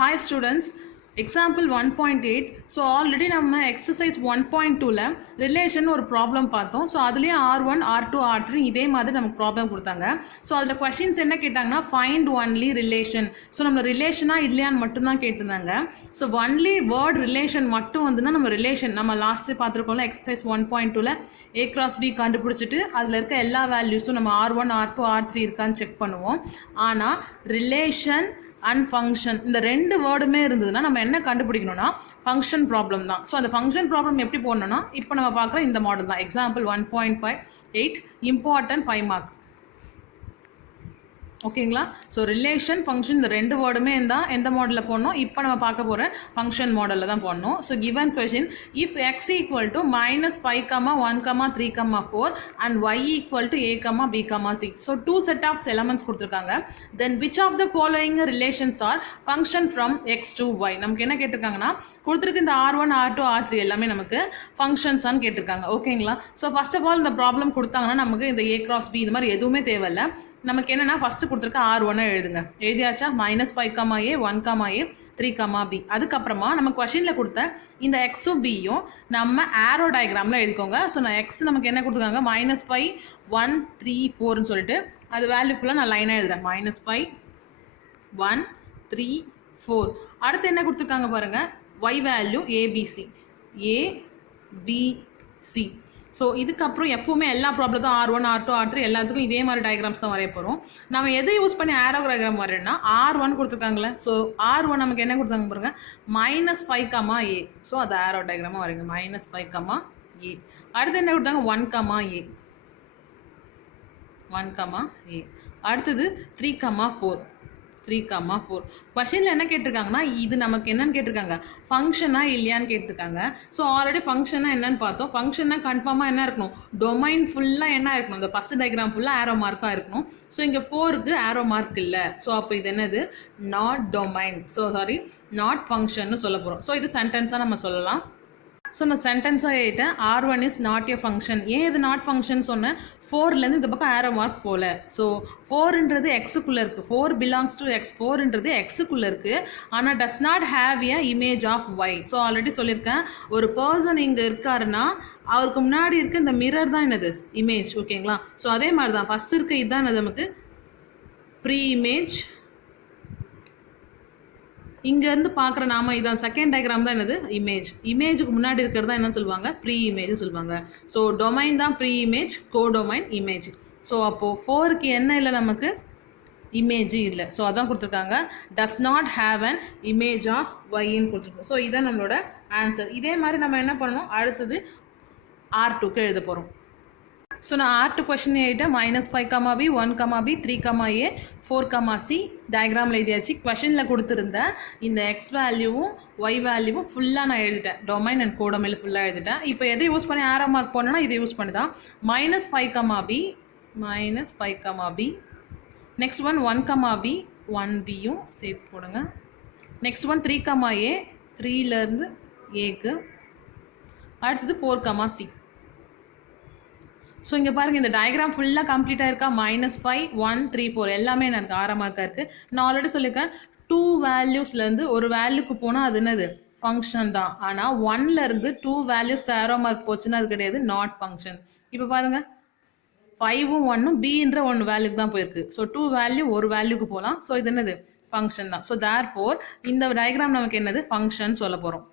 Hi students, example 1.8. So already நம்ம exercise 1.2ல relation ஒரு problem பார்த்தோம். So அதுலயே R1, R2, R3 இதே மாதிரி நமக்கு problem கொடுத்தாங்க. So அதுல questions என்ன கேட்டாங்கன்னா find only relation. So நம்ம ரிலேஷனா இல்லையான்னு மட்டும் தான் கேட்டிருந்தாங்க. So only word relation மட்டும் வந்துன்னா நம்ம relation நம்ம லாஸ்ட் பார்த்துருக்கோம்ல exercise 1.2ல A cross B கண்டுபிடிச்சிட்டு அதுல இருக்க எல்லா வேல்யூஸும் நம்ம R1, R2, R3 இருக்கான்னு செக் பண்ணுவோம். ஆனா relation அண்ட் ஃபங்க்ஷன் இந்த ரெண்டு வேர்டுமே இருந்ததுன்னா நம்ம என்ன கண்டுபிடிக்கணும்னா ஃபங்க்ஷன் ப்ராப்ளம் தான். ஸோ அந்த ஃபங்க்ஷன் ப்ராப்ளம் எப்படி போடணும்னா இப்போ நம்ம பார்க்குற இந்த மாடல் தான். Example 1.58 important 5 mark. ஓகேங்களா? ஸோ ரிலேஷன் ஃபங்க்ஷன் இந்த ரெண்டு வேர்டுமே இருந்தால் எந்த மாடலில் போடணும்? இப்போ நம்ம பார்க்க போகிற ஃபங்க்ஷன் மாடலில் தான் போடணும். So given question if X equal to -5, 1, 3, 4 and Y equal to a, b, c. So 2 set of elements கொடுத்துருக்காங்க. Then which of the following relations are function from X to Y. நமக்கு என்ன கேட்டிருக்காங்கன்னா கொடுத்துருக்கு இந்த R1, R2, R3 எல்லாமே நமக்கு ஃபங்க்ஷன்ஸான்னு கேட்டிருக்காங்க. ஓகேங்களா? So first of all இந்த ப்ராப்ளம் கொடுத்தாங்கன்னா நமக்கு இந்த A cross B இது மாதிரி எதுவுமே தேவையில்லை. நமக்கு என்னன்னா ஃபர்ஸ்ட் கொடுத்துருக்க R1 எழுதுங்க. எழுதியாச்சா? -5, A, 1, A, 3, B. அதுக்கப்புறமா நம்ம கொஷின்ல கொடுத்த இந்த எக்ஸும் பியும் நம்ம ஆரோ டயக்ராம்ல எழுதிக்கோங்க. ஸோ நான் எக்ஸ் நமக்கு என்ன கொடுத்துருக்காங்க -5, 1, 3, 4ன்னு சொல்லிட்டு அது வேல்யூ ஃபுல்லாக நான் லைனாக எழுதுறேன். -5, 1, 3, 4. அடுத்து என்ன கொடுத்துருக்காங்க பாருங்க, Y value A B C, A B C. So இதுக்கப்புறம் எப்பவுமே எல்லா ப்ராப்ளத்தும் R1, R2, R3 எல்லாத்துக்கும் இதே மாதிரி டயக்ராம்ஸ் தான் வரைய போகிறோம். நம்ம எதை யூஸ் பண்ணி ஆரோ டயக்ராம் வரையணும்னா R1 கொடுத்துருக்காங்களே. ஸோ R1 நமக்கு என்ன கொடுத்தாங்க பாருங்க -5, A. ஸோ அது ஆரோ டயக்ராமாக வரைங்க. -5, A. அடுத்து என்ன கொடுத்தாங்க 1, A, 1, A. அடுத்தது 3, 4, 3, 4. கொஷனில் என்ன கேட்டிருக்காங்கன்னா இது நமக்கு என்னன்னு கேட்டிருக்காங்க, ஃபங்க்ஷனா இல்லையான்னு கேட்டிருக்காங்க. ஸோ ஆல்ரெடி ஃபங்க்ஷனா என்னன்னு பார்த்தோம். ஃபங்க்ஷனா கன்ஃபார்மாக என்ன இருக்கணும், டொமைன் ஃபுல்லாக என்ன இருக்கணும், இந்த ஃபர்ஸ்ட் டயக்ராம் ஃபுல்லாக ஆரோ மார்க்காக இருக்கணும். ஸோ இங்கே 4க்கு ஆரோ மார்க் இல்லை. ஸோ அப்போ இது என்னது, not domain. So sorry, not ஃபங்க்ஷன்னு சொல்ல போகிறோம். ஸோ இது சென்டென்ஸாக நம்ம சொல்லலாம். ஸோ நான் சென்டென்ஸாக எழுதிட்டேன், R1 is not a function. ஏன் இது நாட் ஃபங்க்ஷன் சொன்னேன், 4லேருந்து இந்த பக்கம் ஆரோ மார்க் போல. ஸோ 4ன்றது எக்ஸுக்குள்ளே இருக்குது, 4 பிலாங்ஸ் டு எக்ஸ், 4ன்றது எக்ஸுக்குள்ளே இருக்குது. ஆனால் does not have a image of Y. So already சொல்லியிருக்கேன், ஒரு பர்சன் இங்கே இருக்காருன்னா அவருக்கு முன்னாடி இருக்க இந்த மிரர் தான் என்னது, இமேஜ். ஓகேங்களா? ஸோ அதே மாதிரி தான் ஃபஸ்ட் இருக்க இதுதான் என்னது நமக்கு ப்ரீ இமேஜ். இங்கேருந்து பார்க்குற நாம இதான் செகண்ட் டயக்ராம் தான் என்னது, இமேஜ். இமேஜுக்கு முன்னாடி இருக்கிறது தான் என்ன சொல்லுவாங்க, ப்ரீ இமேஜ் சொல்லுவாங்க. ஸோ டொமைன் தான் ப்ரீ இமேஜ், கோ டொமைன் இமேஜ். ஸோ அப்போது 4க்கு என்ன இல்லை, நமக்கு இமேஜ் இல்லை. ஸோ அதான் கொடுத்துருக்காங்க, does not have an image of ஒய்ன்னு கொடுத்துருக்கோம். ஸோ இதான் நம்மளோட ஆன்சர். இதே மாதிரி நம்ம என்ன பண்ணணும், அடுத்தது R2க்கு எழுத போகிறோம். ஸோ நான் R2 கொஷின் எழுதிட்டேன். -5, B, 1, B, 3, A, 4, C டயக்ராமில் எழுதியாச்சு. கொஷனில் கொடுத்துருந்த இந்த எக்ஸ் வேல்யூவும் ஒய் வேல்யூவும் ஃபுல்லாக நான் எழுதிட்டேன். டொமைன் அண்ட் கோடொமைனில் ஃபுல்லாக எழுதிட்டேன். இப்போ எதை யூஸ் பண்ணி ஆரோ மார்க் போனோன்னா இதை யூஸ் பண்ணி தான் -5, B, -5, B. Next one 1, B, 1Bயும் சேர்த்து போடுங்க. நெக்ஸ்ட் ஒன் 3, A, 3லேருந்து Aக்கு. அடுத்தது 4, C. ஸோ இங்கே பாருங்கள், இந்த டயக்ராம் ஃபுல்லாக கம்ப்ளீட்டாக இருக்கா, -5, 1, 3, 4 எல்லாமே எனக்கு ஆரோ மார்க்காக இருக்குது. நான் ஆல்ரெடி சொல்லியிருக்கேன், 2 வேல்யூஸ்லேருந்து ஒரு வேல்யூக்கு போனால் அது என்னது, ஃபங்க்ஷன் தான். ஆனால் 1லேருந்து 2 வேல்யூஸ்க்கு ஆரோ மார்க் போச்சுன்னா அது கிடையாது, நாட் ஃபங்க்ஷன். இப்போ பாருங்கள், 5ம் 1ம் Bன்ற 1 வேல்யூக்கு தான் போயிருக்கு. ஸோ 2 வேல்யூ ஒரு வேல்யூக்கு போகலாம். ஸோ இது என்னது, ஃபங்க்ஷன் தான். ஸோ தேர்ஃபோர் இந்த டயக்ராம் நமக்கு என்னது, ஃபங்க்ஷன் சொல்ல போகிறோம்.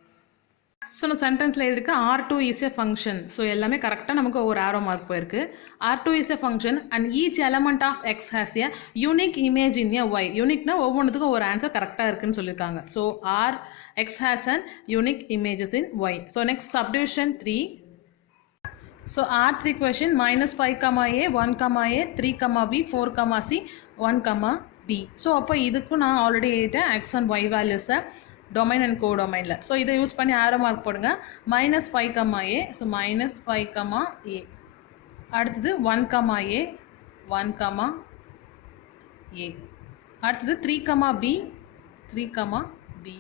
ஸோ நான் சென்டென்ஸில் எழுதியிருக்கேன், R2 is a function. So எல்லாமே கரெக்டாக நமக்கு ஒரு ஆரோ மார்க் போயிருக்கு. R2 is a function and each element of X has a unique image in a Y. யூனிக்னா ஒவ்வொன்றுத்துக்கும் ஒரு ஆன்சர் கரெக்டாக இருக்குன்னு சொல்லியிருக்காங்க. So X has and unique images in Y. So next subdivision 3. So R3 question -5, A, 1, A, 3, B, 4, C, 1, B. So அப்போ இதுக்கும் நான் already எழுதிட்டேன் எக்ஸ் அண்ட் ஒய் வேல்யூஸை டொமைன் அண்ட் கோ டொமைனில். ஸோ இதை யூஸ் பண்ணி ஆரோ மார்க் போடுங்க. -5, A. So -5, A. அடுத்தது 1, A, 1, A. அடுத்தது 3, B, 3, B.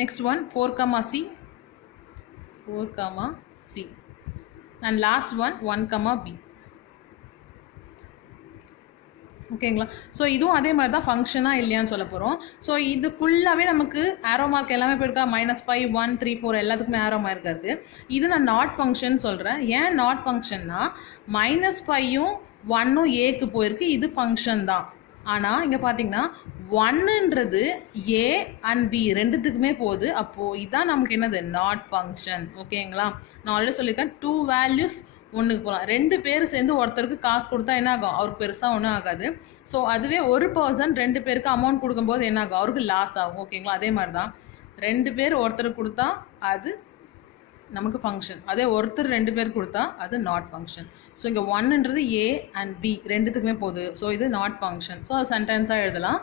Next one 4, C, 4, C. And last one 1, B. ஓகேங்களா. ஸோ இதுவும் அதே மாதிரி தான் ஃபங்க்ஷனாக இல்லையான்னு சொல்ல போகிறோம். ஸோ இது ஃபுல்லாகவே நமக்கு ஆரோ மார்க் எல்லாமே போயிருக்கா, -5, 1, 3, 4 எல்லாத்துக்குமே ஆரோ மார்க் இருக்குது. இது நான் நாட் ஃபங்க்ஷன் சொல்கிறேன். ஏன் நாட் ஃபங்க்ஷன்னா -5யும் 1ம் ஏக்கு போயிருக்கு, இது ஃபங்க்ஷன் தான். ஆனால் இங்கே பார்த்தீங்கன்னா 1ன்றது ஏ அண்ட் பி ரெண்டுத்துக்குமே போகுது. அப்போது இதுதான் நமக்கு என்னது நாட் ஃபங்க்ஷன். ஓகேங்களா. நான் ஆல்ரெடி சொல்லியிருக்கேன் 2 வேல்யூஸ் ஒன்றுக்கு போகலாம். 2 பேர் சேர்ந்து ஒருத்தருக்கு காசு கொடுத்தா என்ன ஆகும், அவருக்கு பெருசாக ஒன்றும் ஆகாது. ஸோ அதுவே ஒரு பர்சன் 2 பேருக்கு அமௌண்ட் கொடுக்கும்போது என்ன ஆகும், அவருக்கு லாஸ் ஆகும். ஓகேங்களா. அதே மாதிரி தான் 2 பேர் ஒருத்தருக்கு கொடுத்தா அது நமக்கு ஃபங்க்ஷன், அதே ஒருத்தர் 2 பேர் கொடுத்தா அது நாட் ஃபங்க்ஷன். ஸோ இங்கே 1ன்றது ஏ அண்ட் பி ரெண்டுத்துக்குமே போகுது. ஸோ இது நாட் ஃபங்க்ஷன். ஸோ அது சென்டென்ஸாக எழுதலாம்.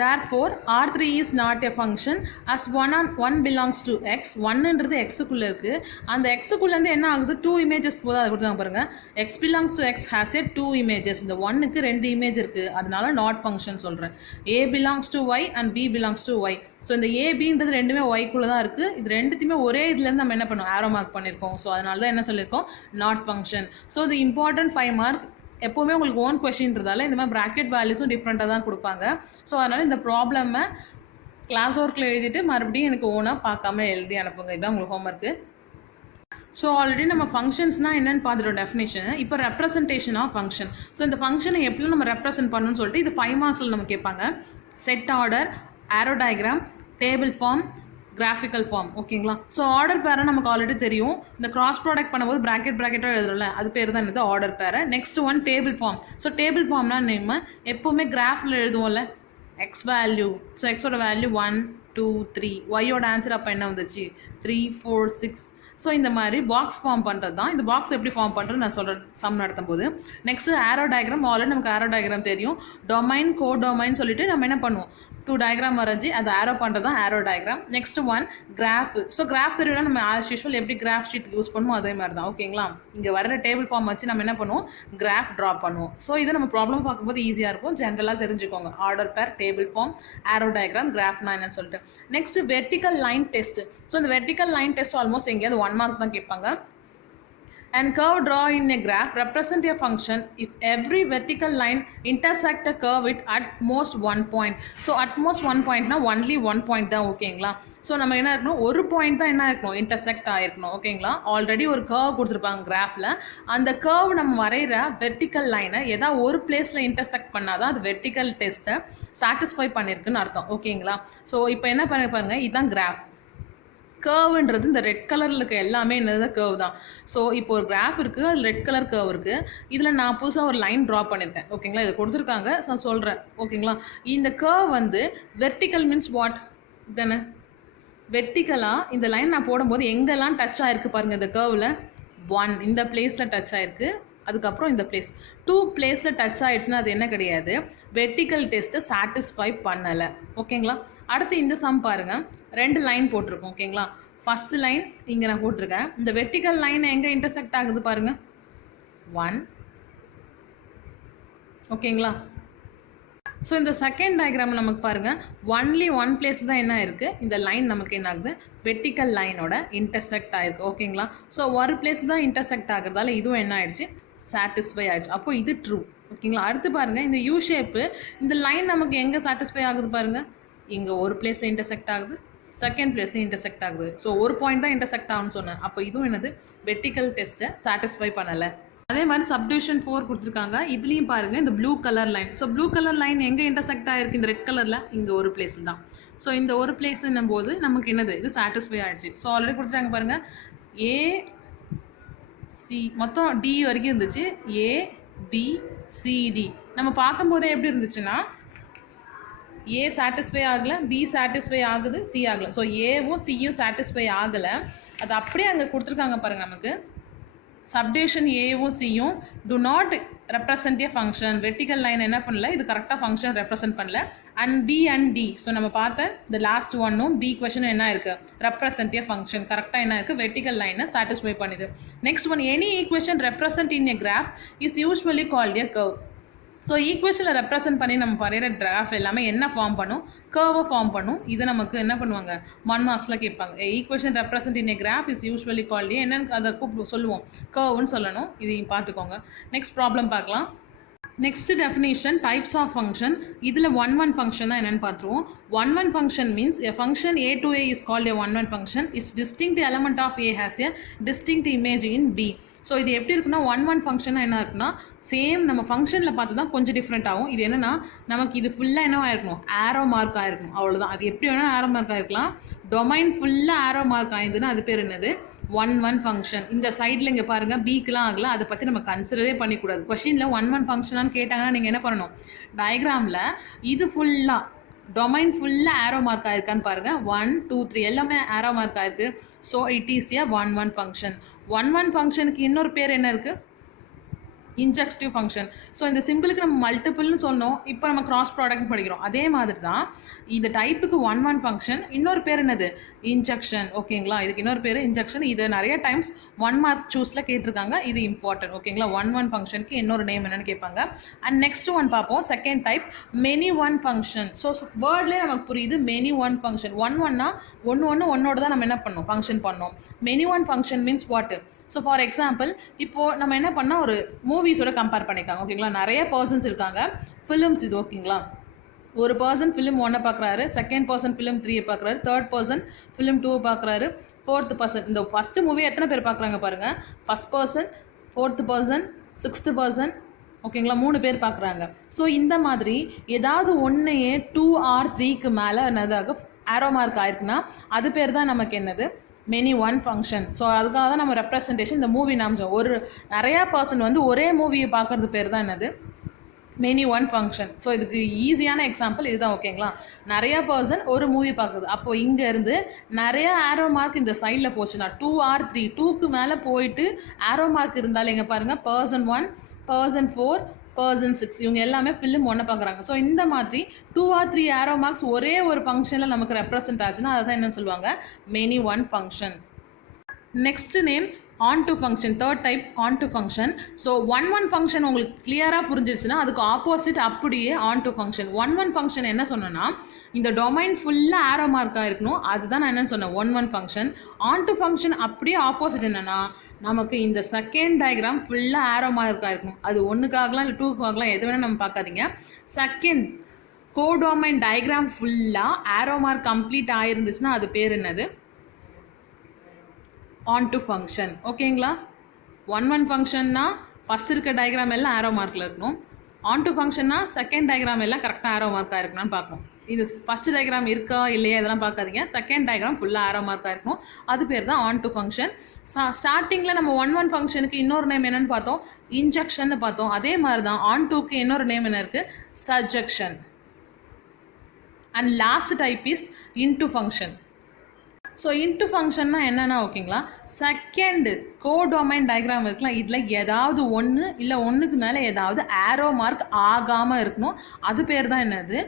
Therefore, R3 is not a function as 1 belongs to x. 1ன்றது xக்குள்ளே இருக்குது. அந்த xக்குள்ளேருந்து என்ன ஆகுது, 2 images போதும். அதை கொடுத்தாங்க பாருங்கள். x belongs to x has a 2 images. இந்த 1க்கு 2 இமேஜ் இருக்குது, அதனால நாட் ஃபங்க்ஷன் சொல்கிறேன். a belongs to y and b belongs to y. So இந்த ஏபின்றது ரெண்டுமே ஒய்க்குள்ளே தான் இருக்குது. இது ரெண்டுத்தையுமே ஒரே இதுலேருந்து நம்ம என்ன பண்ணுவோம், ஆரோ மார்க் பண்ணியிருக்கோம். ஸோ அதனால தான் என்ன சொல்லியிருக்கோம், நாட் ஃபங்க்ஷன். ஸோ இது இம்பார்ட்டன்ட் 5 மார்க். எப்போவுமே உங்களுக்கு ஓன் கொஷின்றதால இந்த மாதிரி ப்ராக்கெட் வேல்யூஸும் டிஃப்ரெண்ட்டாக தான் கொடுப்பாங்க. ஸோ அதனால் இந்த ப்ராப்ளமை கிளாஸ் ஒர்க்கில் எழுதிட்டு மறுபடியும் எனக்கு ஓனாக பார்க்காம எழுதி அனுப்புங்க. இதுதான் உங்களுக்கு ஹோம்ஒர்க்கு. ஸோ ஆல்ரெடி நம்ம ஃபங்க்ஷன்ஸ்னால் என்னென்னு பார்த்துட்டோம் டெஃபினேஷன். இப்போ ரெப்ரசன்டேஷன் ஆஃப் ஃபங்க்ஷன். ஸோ இந்த ஃபங்க்ஷனை எப்படி நம்ம ரெப்ரசென்ட் பண்ணணும்னு சொல்லிட்டு இது 5 மார்க்ஸில் நம்ம கேட்பாங்க. Set order, arrow diagram, table form, graphical form. ஓகேங்களா. ஸோ ஆர்டர் பேரை நமக்கு ஆல்ரெடி தெரியும். இந்த கிராஸ் ப்ராடக்ட் பண்ணும்போது ப்ராக்கெட்டாக எழுதுறோம்ல, அது பேர் தான் என்னது ஆர்டர் பேரை. Next one table form. So table ஃபார்ம்னா நம்ம எப்போவுமே கிராஃபில் எழுதுவோம்ல, எக்ஸ் வேல்யூ. ஸோ எக்ஸோட வேல்யூ 1, 2, 3. ஒய்யோட ஆன்சர் அப்போ என்ன வந்துச்சு, 3, 4, 6. ஸோ இந்த மாதிரி பாக்ஸ் ஃபார்ம் பண்ணுறது தான். இந்த பாக்ஸ் எப்படி ஃபார்ம் பண்ணுறது நான் சொல்கிறேன் சம் நடத்தும் போது. நெக்ஸ்ட்டு ஆரோ டயக்ராம். ஆல்ரெடி நமக்கு ஆரோ டயக்ராம் தெரியும். டொமைன், கோ டொமைன் சொல்லிட்டு நம்ம என்ன பண்ணுவோம், 2 டயக்ராம் வரைஞ்சி அது ஆரோ பண்ணுறது தான் arrow diagram. Next one graph. So graph தெரியும்னா நம்ம ஆஸ் யூஷுவல் எப்படி கிராஃப் ஷீட் யூஸ் பண்ணுவோம் அதே மாதிரி தான். ஓகேங்களா. இங்கே வர டேபிள் ஃபார்ம் வச்சு நம்ம என்ன பண்ணுவோம், கிராஃப் ட்ரா பண்ணுவோம். ஸோ இது நம்ம ப்ராப்ளம் பார்க்கும்போது ஈஸியாக இருக்கும். ஜென்ரலாக தெரிஞ்சுக்கோங்க order pair, table form, arrow diagram, கிராஃப்னா என்னன்னு சொல்லிட்டு. Next vertical line test. So இந்த வெர்டிக்கல் லைன் டெஸ்ட் ஆல்மோஸ்ட் எங்கேயாவது 1 மார்க் தான் கேட்பாங்க. And curve draw in a graph represent a function if every vertical line intersect a curve with at most 1 point. So at most 1 point na only 1 point தான். ஓகேங்களா. So நம்ம என்ன இருக்கணும், ஒரு point தான் என்ன இருக்கணும், இன்டர்செக்ட் ஆகிருக்கணும். ஓகேங்களா. ஆல்ரெடி ஒரு கர்வ் கொடுத்துருப்பாங்க கிராஃபில். அந்த கர்வ் நம்ம வரைகிற வெர்டிக்கல் லைனை ஏதாவது ஒரு பிளேஸில் இன்டர்செக்ட் பண்ணாதான் அது வெர்டிக்கல் டெஸ்ட்டை சாட்டிஸ்ஃபை பண்ணியிருக்குன்னு அர்த்தம். ஓகேங்களா. ஸோ இப்போ என்ன பண்ணி பாருங்க, இதுதான் கிராஃப். கர்வ்ன்றது இந்த ரெட் கலரில் இருக்க எல்லாமே என்னது கர்வ் தான். ஸோ இப்போ ஒரு கிராஃப் இருக்குது, அது ரெட் கலர் கர்வ் இருக்குது. இதில் நான் புதுசாக ஒரு லைன் ட்ரா பண்ணியிருக்கேன். ஓகேங்களா. இதை கொடுத்துருக்காங்க, நான் சொல்கிறேன். ஓகேங்களா. இந்த கர்வ் வந்து வெர்டிக்கல் மீன்ஸ் வாட் தானே, வெர்டிக்கலாக இந்த லைன் நான் போடும்போது எங்கெல்லாம் டச் ஆகிருக்கு பாருங்கள். இந்த கர்வில் 1 இந்த பிளேஸில் டச் ஆகிருக்கு, அதுக்கப்புறம் இந்த பிளேஸ் 2 பிளேஸில் டச் ஆகிடுச்சுன்னா அது என்ன கிடையாது, வெர்டிக்கல் டெஸ்ட்டை சாட்டிஸ்ஃபை பண்ணலை. ஓகேங்களா. அடுத்து இந்த சம் பாருங்கள், 2 லைன் போட்டிருக்கோம். ஓகேங்களா. ஃபஸ்ட்டு லைன் இங்கே நான் போட்டிருக்கேன். இந்த வெர்டிக்கல் லைன் எங்கே இன்டர்செக்ட் ஆகுது பாருங்கள், 1. ஓகேங்களா. ஸோ இந்த செகண்ட் டயக்ராம் நமக்கு பாருங்கள், ஒன்லி 1 பிளேஸ் தான் என்ன இருக்குது, இந்த லைன் நமக்கு என்ன ஆகுது, வெர்டிக்கல் லைனோட இன்டர்செக்ட் ஆகிருக்கு. ஓகேங்களா. ஸோ ஒரு பிளேஸ் தான் இன்டர்செக்ட் ஆகுறதால இதுவும் என்ன ஆயிடுச்சு, சாட்டிஸ்ஃபை ஆயிடுச்சு. அப்போ இது ட்ரூ. ஓகேங்களா. அடுத்து பாருங்கள், இந்த யூ ஷேப்பு, இந்த லைன் நமக்கு எங்கே சாட்டிஸ்ஃபை ஆகுது பாருங்கள், இங்கே ஒரு பிளேஸில் இன்டர்செக்ட் ஆகுது, செகண்ட் பிளேஸில் இன்டர்செக்ட் ஆகுது. ஸோ ஒரு பாயிண்ட் தான் இன்டர்செக்ட் ஆகும்னு சொன்னேன். அப்போ இதுவும் என்னது, வெர்டிக்கல் டெஸ்ட்டை சாட்டிஸ்ஃபை பண்ணலை. அதே மாதிரி சப்டிவிஷன் 4 கொடுத்துருக்காங்க. இதுலேயும் பாருங்கள், இந்த blue colour line. So blue colour line எங்கே இன்டர்செக்ட் ஆகிருக்கு, இந்த ரெட் கலரில் இங்கே ஒரு பிளேஸில் தான். ஸோ இந்த ஒரு பிளேஸ்ன்னும் போது நமக்கு என்னது, இது சாட்டிஸ்ஃபை ஆகிடுச்சு. ஸோ ஆல்ரெடி கொடுத்துட்டாங்க பாருங்கள், ஏ சி மொத்தம் டி வரைக்கும் இருந்துச்சு. ஏ பி சி டி நம்ம பார்க்கும்போதே எப்படி இருந்துச்சுன்னா, ஏ சாட்டிஸ்ஃபை ஆகலை, பி சாட்டிஸ்ஃபை ஆகுது, சி ஆகலை. ஸோ ஏவும் சியும் சாட்டிஸ்ஃபை ஆகலை. அது அப்படியே அங்கே கொடுத்துருக்காங்க பாருங்கள். நமக்கு சப்டிவிஷன் ஏவும் சியும் do not represent a function. Vertical line என்ன பண்ணல, இது கரெக்டாக ஃபங்க்ஷன் ரெப்ரசென்ட் பண்ணல. And B and D, so நம்ம பார்த்த இந்த லாஸ்ட் ஒன்னும் பி கொஷனும் என்ன இருக்குது, ரெப்ரசன்ட் ஏ ஃபங்க்ஷன் கரெக்டாக என்ன இருக்குது, வெர்டிக்கல் லைனை சாட்டிஸ்ஃபை பண்ணுது. Next one, any equation represent in a graph is usually called A curve. So ஈக்குவேஷனில் ரெப்ரசென்ட் பண்ணி நம்ம வரைகிற கிராஃப் எல்லாமே என்ன ஃபார்ம் பண்ணும், கர்வை ஃபார்ம் பண்ணும். இதை நமக்கு என்ன பண்ணுவாங்க, 1 மார்க்ஸில் கேட்பாங்க. Equation represent in a graph is usually called, என்னன்னு அதை சொல்லுவோம், கர்வ்னு சொல்லணும். இதையும் பார்த்துக்கோங்க. நெக்ஸ்ட் ப்ராப்ளம் பார்க்கலாம். Next definition types of function. இதில் ஒன் ஒன் ஃபங்க்ஷன் தான் என்னென்னு பார்த்துருவோம். One one function means a function a to a is called a one one function. Its distinct element of a has a distinct image in b. So இது எப்படி இருக்குன்னா one one ஃபங்க்ஷனாக என்ன இருக்குன்னா same நம்ம ஃபங்க்ஷனில் பார்த்து தான் கொஞ்சம் டிஃப்ரெண்ட் ஆகும். இது என்னென்னா நமக்கு இது ஃபுல்லாக என்ன ஆயிருக்கணும், ஆரோ மார்க் ஆயிருக்கணும், அவ்வளோதான். அது எப்படி வேணால் ஆரோ மார்க் ஆயிருக்கலாம். டொமைன் ஃபுல்லாக ஆரோ மார்க் ஆயிருந்துன்னா அது பேர் என்னது, ஒன் ஒன் ஃபங்க்ஷன். இந்த சைடில் இங்கே பாருங்கள் பீக்கெலாம் ஆகல, அதை பற்றி நம்ம கன்சிடரே பண்ணிக்கூடாது. கொஷினில் ஒன் ஒன் ஃபங்க்ஷனான்னு கேட்டாங்கன்னா நீங்கள் என்ன பண்ணணும், டயக்ராமில் இது ஃபுல்லாக டொமைன் ஃபுல்லாக ஆரோ மார்க் ஆயிருக்கான்னு பாருங்கள். 1 2 3 எல்லாமே ஆரோ மார்க் ஆயிருக்கு. So it is a one one function. One one ஃபங்க்ஷனுக்கு இன்னொரு பேர் என்ன இருக்குது, இன்ஜெக்டிவ் ஃபங்க்ஷன். ஸோ இந்த சிம்பிளுக்கு நம்ம மல்டிபிள்னு சொன்னோம், இப்போ நம்ம கிராஸ் ப்ராடக்ட் படிக்கிறோம். அதே மாதிரி தான் இந்த டைப்புக்கு ஒன் ஒன் ஃபங்க்ஷன் இன்னொரு பேர் என்னது, இன்ஜெக்ஷன். ஓகேங்களா, இதுக்கு இன்னொரு பேர் இன்ஜெக்ஷன். இது நிறைய டைம்ஸ் ஒன் மார்க் சூஸில் கேட்டிருக்காங்க, இது இம்பார்ட்டன்ட். ஓகேங்களா, ஒன் ஒன் ஃபங்க்ஷனுக்கு இன்னொரு நேம் என்னன்னு கேட்பாங்க. அண்ட் நெக்ஸ்ட் ஒன் பார்ப்போம், second type many one function. So வேர்ட்லேயே நமக்கு புரியுது மெனி ஒன் ஃபங்க்ஷன். ஒன்னா ஒன்னோட தான் நம்ம என்ன பண்ணோம், ஃபங்க்ஷன் பண்ணோம். Many one function means what. So for example இப்போது நம்ம என்ன பண்ணால் ஒரு மூவிஸோட கம்பேர் பண்ணிக்காங்க. ஓகேங்களா, நிறைய பர்சன்ஸ் இருக்காங்க, ஃபிலிம்ஸ் இது. ஓகேங்களா, ஒரு பர்சன் ஃபிலிம் 1 பார்க்குறாரு, செகண்ட் பர்சன் ஃபிலிம் 3 பார்க்குறாரு, தேர்ட் பர்சன் ஃபிலிம் 2 பார்க்குறாரு, ஃபோர்த் பர்சன். இந்த ஃபஸ்ட்டு மூவி எத்தனை பேர் பார்க்குறாங்க பாருங்கள், first person, fourth person, sixth person. ஓகேங்களா, 3 பேர் பார்க்குறாங்க. ஸோ இந்த மாதிரி ஏதாவது ஒன்றையே 2 or 3க்கு மேலே என்னதாக ஆரோ மார்க் ஆயிருக்குன்னா அது பேர் தான் நமக்கு என்னது, மெனி ஒன் ஃபங்க்ஷன். ஸோ அதுக்காக தான் நம்ம ரெப்ரசன்டேஷன் இந்த மூவி நாம்சம். ஒரு நிறையா பர்சன் வந்து ஒரே மூவியை பார்க்குறது பேர் தான் என்னது, மெனி ஒன் ஃபங்க்ஷன். ஸோ இதுக்கு ஈஸியான எக்ஸாம்பிள் இதுதான். ஓகேங்களா, நிறையா பர்சன் ஒரு மூவி பார்க்குது. அப்போது இங்கேருந்து நிறையா ஆரோ மார்க் இந்த சைடில் போச்சுன்னா 2 or 3, 2க்கு மேலே போயிட்டு ஆரோ மார்க் இருந்தாலும் இங்கே பாருங்கள் பர்சன் 1, பர்சன் 4, பர்சன் 6 இவங்க எல்லாமே ஃபிலிம் 1 பார்க்குறாங்க. ஸோ இந்த மாதிரி 2 or 3 ஆரோ மார்க்ஸ் ஒரே ஒரு ஃபங்க்ஷனில் நமக்கு ரெப்ரசென்ட் ஆச்சுன்னா அதுதான் என்னன்னு சொல்லுவாங்க, many one function. Next name on to function. Third type on to function. So one one function உங்களுக்கு கிளியராக புரிஞ்சிருச்சுன்னா அதுக்கு ஆப்போசிட் அப்படியே on to function. One one function என்ன சொன்னேன்னா இந்த டொமைன் ஃபுல்லாக ஆரோ மார்க்காக இருக்கணும், அதுதான் நான் என்னன்னு சொன்னேன், one one function. On to function அப்படியே ஆப்போசிட் என்னென்னா நமக்கு இந்த செகண்ட் டயக்ராம் ஃபுல்லாக ஆரோ மார்க்காக இருக்கணும். அது 1க்காகலாம் இல்லை 2க்காகலாம் எது வேணால் நம்ம பார்க்காதீங்க. செகண்ட் கோடொமைன் டயக்ராம் ஃபுல்லாக ஆரோ மார்க் கம்ப்ளீட் ஆகிருந்துச்சுன்னா அது பேர் என்னது, ஆன் டு ஃபங்க்ஷன். ஓகேங்களா, ஒன் ஒன் ஃபங்க்ஷன்னா ஃபஸ்ட் இருக்க டயக்ராம் எல்லாம் ஆரோ மார்க்கில் இருக்கணும். ஆன் டு ஃபங்க்ஷன்னா செகண்ட் டயக்ராம் எல்லாம் கரெக்டாக ஆரோ மார்க்காக இருக்கணும்னு பார்க்கணும். இது ஃபஸ்ட் டயக்ராம் இருக்கா இல்லையா இதெல்லாம் பார்க்காதீங்க, செகண்ட் டயக்ராம் ஃபுல்லாக ஆரோ மார்க்காக இருக்கணும், அது பேர் தான் ஆன் டு ஃபங்க்ஷன். ஸ்டார்டிங்கில் நம்ம ஒன் ஒன் ஃபங்க்ஷனுக்கு இன்னொரு நேம் என்னென்னு பார்த்தோம், இன்ஜெக்ஷன் பார்த்தோம். அதே மாதிரி தான் ஆன் டூக்கு இன்னொரு நேம் என்ன இருக்குது, suggestion. And last type is into function. So into ஃபங்க்ஷன்னா என்னென்னா ஓகேங்களா, செகண்டு கோடொமைன் டயக்ராம் இருக்கலாம், இதில் ஏதாவது ஒன்று இல்லை ஒன்றுக்கு மேலே ஏதாவது ஆரோ மார்க் ஆகாமல் இருக்கணும், அது பேர் தான் என்னது,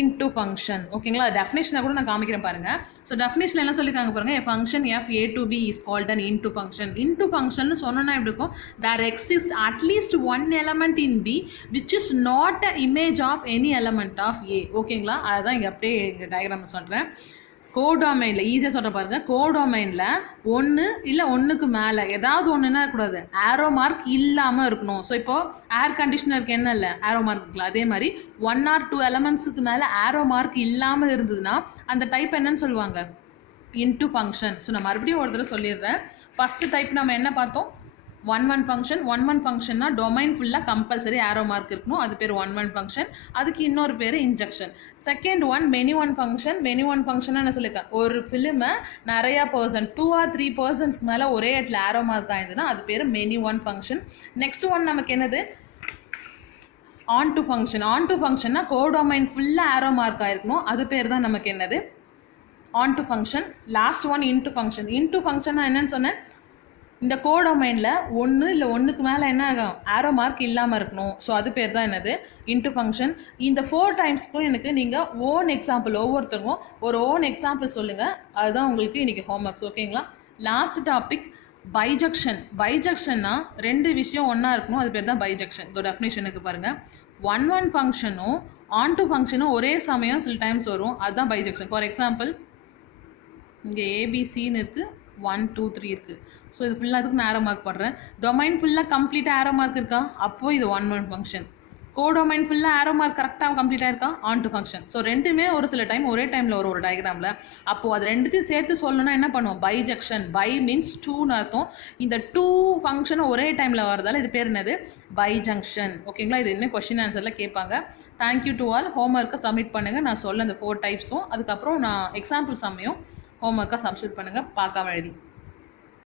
இன்டு ஃபங்க்ஷன். ஓகேங்களா, டெஃபினேஷனை கூட நான் காமிக்கிறேன் பாருங்கள். ஸோ டெஃபினேஷன் என்ன சொல்லியிருக்காங்க பாருங்கள், function f A to B is called an into function. Into function சொன்னோன்னா எப்படி இருக்கும், there exist at least one element in B which is not a image of any element of A. ஓகேங்களா, அதுதான் இங்கே அப்படியே இங்கே டயக்ராம் சொல்கிறேன். கோடொமைனில் ஈஸியாக சொல்கிற பாருங்கள், கோடொமைனில் ஒன்று இல்லை ஒன்றுக்கு மேலே ஏதாவது ஒன்றுனா இருக்கக்கூடாது, ஆரோ மார்க் இல்லாமல் இருக்கணும். ஸோ இப்போது ஏர் கண்டிஷனருக்கு என்ன இல்லை, ஆரோ மார்க் இருக்குல்ல, அதே மாதிரி 1 or 2 எலமெண்ட்ஸுக்கு மேலே ஆரோ மார்க் இல்லாமல் இருந்ததுன்னா அந்த டைப் என்னன்னு சொல்லுவாங்க, இன்டு ஃபங்க்ஷன். ஸோ நான் மறுபடியும் ஒரு தடவை சொல்லிடுறேன். ஃபஸ்ட்டு டைப் நம்ம என்ன பார்த்தோம், one one function. One one ஃபங்க்ஷன்னா டொமைன் ஃபுல்லாக கம்பல்சரி ஆரோ மார்க் இருக்கணும், அது பேர் ஒன் ஒன் ஃபங்க்ஷன். அதுக்கு இன்னொரு பேர் injection. Second one many one function. Many one function என்ன சொல்லியிருக்கேன், ஒரு ஃபிலிமை நிறையா பர்சன் 2 or 3 பர்சன்ஸ்க்கு மேலே ஒரே இடத்துல ஆரோ மார்க் ஆயிருந்ததுன்னா அது பேர் many one function. Next one நமக்கு என்னது, on to function. On to ஃபங்க்ஷன்னா கோடொமைன் ஃபுல்லாக ஆரோ மார்க் ஆயிருக்கணும், அது பேர் தான் நமக்கு என்னது, on to function. Last one into function. Into ஃபங்க்ஷன்னா என்னன்னு சொன்னேன், இந்த கோடொமைனில் ஒன்று இல்லை ஒன்றுக்கு மேலே என்ன ஆகும், ஆரோ மார்க் இல்லாமல் இருக்கணும், ஸோ அது பேர் தான் என்னது, இன்டு ஃபங்க்ஷன். இந்த 4 டைம்ஸ்க்கும் எனக்கு நீங்கள் ஓன் எக்ஸாம்பிள் ஒவ்வொருத்தருக்கும் ஒரு ஓன் எக்ஸாம்பிள் சொல்லுங்கள், அதுதான் உங்களுக்கு இன்றைக்கி ஹோம்ஒர்க்ஸ். ஓகேங்களா, லாஸ்ட் டாபிக் பைஜெக்ஷன். பைஜெக்ஷன்னா 2 விஷயம் ஒன்றா இருக்கணும், அது பேர் தான் பைஜெக்ஷன். இதோட டெஃபினேஷனுக்கு பாருங்கள், ஒன் ஒன் ஃபங்க்ஷனும் ஆன் டு ஃபங்க்ஷனும் ஒரே சமயம் சில டைம்ஸ் வரும், அதுதான் பைஜெக்ஷன். ஃபார் எக்ஸாம்பிள் இங்கே ஏபிசின்னு இருக்குது, 1 2 3 இருக்குது. ஸோ இது ஃபுல்லாக அதுக்கு நான் ஆரோ மார்க் போடுறேன். டொமைன் ஃபுல்லாக கம்ப்ளீட்டாக ஆரோ மார்க் இருக்கா, அப்போது இது ஒன் ஒன் ஃபங்க்ஷன். கோடொமைன் ஃபுல்லாக ஆரோ மார்க் கரெக்டாக கம்ப்ளீட் ஆயிருக்கா, ஆன் டு ஃபங்க்ஷன். ஸோ ரெண்டுமே ஒரு சில டைம் ஒரே டைமில் ஒரு டயக்ராமில். அப்போது அது ரெண்டுத்தையும் சேர்த்து சொல்லணும்னா என்ன பண்ணுவோம், பைஜெக்ஷன். பை மீன்ஸ் டூன்னு அர்த்தம். இந்த டூ ஃபங்க்ஷனும் ஒரே டைமில் வரதால இது பேர் என்னது, பைஜங்ஷன். ஓகேங்களா, இது என்ன கொஸ்டின் ஆன்சரில் கேட்பாங்க. Thank you to all. ஹோம்ஒர்க்கை சப்மிட் பண்ணுங்கள். நான் சொல்ல அந்த 4 டைப்ஸும் அதுக்கப்புறம் நான் எக்ஸாம்பிள் சம்மையும் ஹோம்ஒர்க்கை சப்மிட் பண்ணுங்கள் பார்க்காம எழுதி.